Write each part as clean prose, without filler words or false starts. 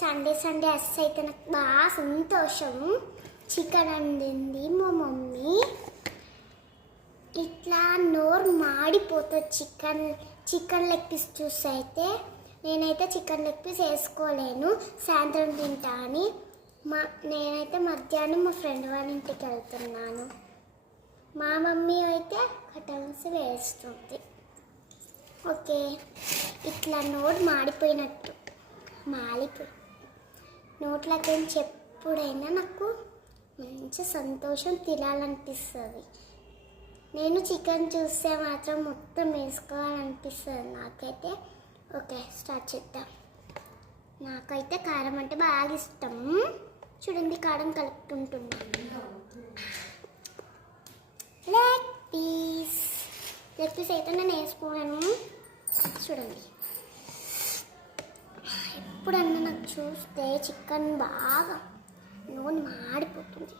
Sunday అయితే నాకు బాగా సంతోషం. చికెన్ వండింది మా మమ్మీ. ఇట్లా నోరు మాడిపోతుంది చికెన్ లెగ్ పీస్ చూసి. అయితే నేనైతే చికెన్ లెగ్ పీస్ వేసుకోలేను, సాయంత్రం తింటా అని. నేనైతే మధ్యాహ్నం మా ఫ్రెండ్ వాళ్ళ ఇంటికి వెళ్తున్నాను. మా మమ్మీ అయితే కటన్స్ వేస్తుంది. ఓకే, ఇట్లా నోరు మాడిపోయినట్టు నోట్లకి ఎప్పుడైనా నాకు మంచి సంతోషం తినాలనిపిస్తుంది. నేను చికెన్ చూస్తే మాత్రం మొత్తం వేసుకోవాలనిపిస్తుంది నాకైతే. ఓకే, స్టార్ట్ చేద్దాం. నాకైతే కారం అంటే బాగా ఇష్టం. చూడండి, కారం కలుపుకుంటున్నాను. లెగ్ పీస్ అయితే నేను వేసుకోను. చూడండి, ఎప్పుడన్నా నాకు చూస్తే చికెన్ బాగా నూనె మాడిపోతుంది.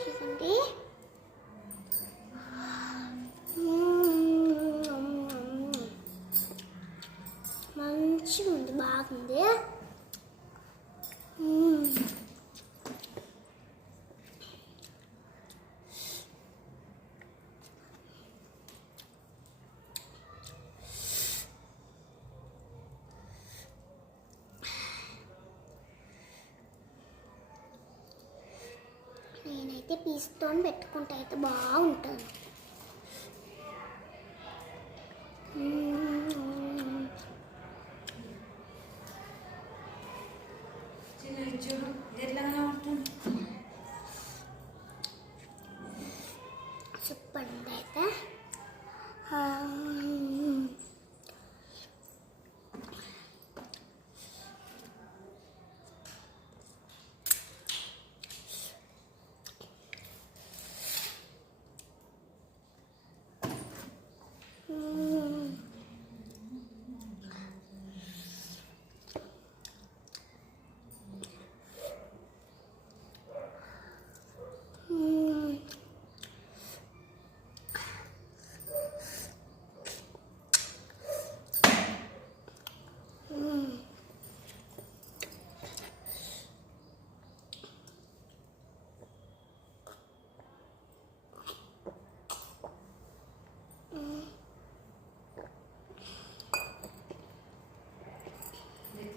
చూడండి, మంచిగా ఉంది, బాగుంది. నేనైతే పీస్తో పెట్టుకుంటే అయితే బాగుంటుంది. సూపర్ ఉంది అయితే.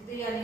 Itu yang